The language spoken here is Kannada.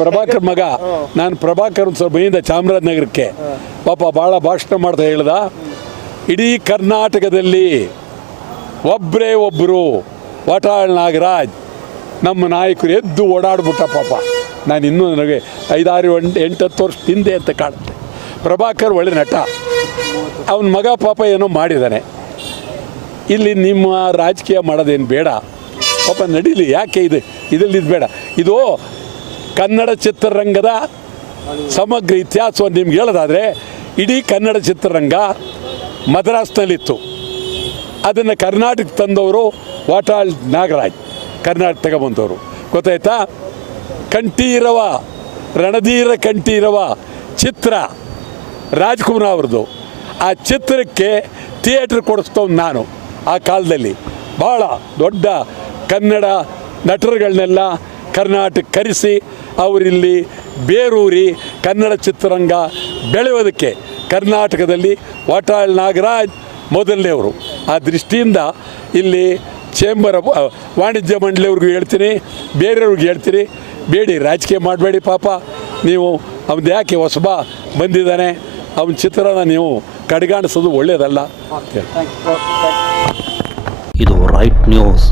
ಪ್ರಭಾಕರ್ ಮಗ. ನಾನು ಪ್ರಭಾಕರ್ ಸ್ವಲ್ಪ ಮೈಯಿಂದ ಚಾಮರಾಜನಗರಕ್ಕೆ ಪಾಪ ಭಾಳ ಭಾಷಣ ಮಾಡ್ತಾ ಹೇಳ್ದ, ಇಡೀ ಕರ್ನಾಟಕದಲ್ಲಿ ಒಬ್ಬರೇ ಒಬ್ಬರು ವಾಟಾಳ್ ನಾಗರಾಜ್ ನಮ್ಮ ನಾಯಕರು ಎದ್ದು ಓಡಾಡ್ಬಿಟ್ಟ ಪಾಪ. ನಾನು ಇನ್ನೂ ನನಗೆ 5-6-8-10 ವರ್ಷ ಹಿಂದೆ ಅಂತ ಕಾಣುತ್ತೆ. ಪ್ರಭಾಕರ್ ಒಳ್ಳೆ ನಟ, ಅವನ ಮಗ ಪಾಪ ಏನೋ ಮಾಡಿದ್ದಾನೆ. ಇಲ್ಲಿ ನಿಮ್ಮ ರಾಜಕೀಯ ಮಾಡೋದೇನು ಬೇಡ ಪಾಪ, ನಡೀಲಿ. ಯಾಕೆ ಇದರಲ್ಲಿ ಬೇಡ. ಇದು ಕನ್ನಡ ಚಿತ್ರರಂಗದ ಸಮಗ್ರ ಇತಿಹಾಸವನ್ನು ನಿಮ್ಗೆ ಹೇಳೋದಾದರೆ, ಇಡೀ ಕನ್ನಡ ಚಿತ್ರರಂಗ ಮದ್ರಾಸ್ನಲ್ಲಿತ್ತು. ಅದನ್ನು ಕರ್ನಾಟಕಕ್ಕೆ ತಂದವರು ವಾಟಾಳ್ ನಾಗರಾಜ್, ಕರ್ನಾಟಕ ತಗೊಬಂದವರು. ಗೊತ್ತಾಯ್ತಾ? ಕಂಠೀರವ ರಣಧೀರ ಕಂಠೀರವ ಚಿತ್ರ ರಾಜ್ಕುಮಾರ್ ಅವ್ರದ್ದು. ಆ ಚಿತ್ರಕ್ಕೆ ಥಿಯೇಟ್ರ್ ಕೊಡಿಸ್ತವ್ನು ನಾನು. ಆ ಕಾಲದಲ್ಲಿ ಭಾಳ ದೊಡ್ಡ ಕನ್ನಡ ನಟರುಗಳನ್ನೆಲ್ಲ ಕರ್ನಾಟಕ ಕರೆಸಿ ಅವರಿಲ್ಲಿ ಬೇರೂರಿ ಕನ್ನಡ ಚಿತ್ರರಂಗ ಬೆಳೆಯೋದಕ್ಕೆ ಕರ್ನಾಟಕದಲ್ಲಿ ವಾಟಾಳ್ ನಾಗರಾಜ್ ಮೊದಲನೇವರು. ಆ ದೃಷ್ಟಿಯಿಂದ ಇಲ್ಲಿ ಚೇಂಬರ್ ವಾಣಿಜ್ಯ ಮಂಡಳಿಯವ್ರಿಗೂ ಹೇಳ್ತೀನಿ, ಬೇರೆಯವ್ರಿಗೆ ಹೇಳ್ತೀನಿ, ಬೇಡಿ ರಾಜಕೀಯ ಮಾಡಬೇಡಿ ಪಾಪ. ನೀವು ಅವ್ನು ಯಾಕೆ ಹೊಸಬ ಬಂದಿದ್ದಾನೆ, ಅವನ ಚಿತ್ರನ ನೀವು ಕಡೆಗಾಣಿಸೋದು ಒಳ್ಳೆಯದಲ್ಲ. ಇದು ರೈಟ್ ನ್ಯೂಸ್.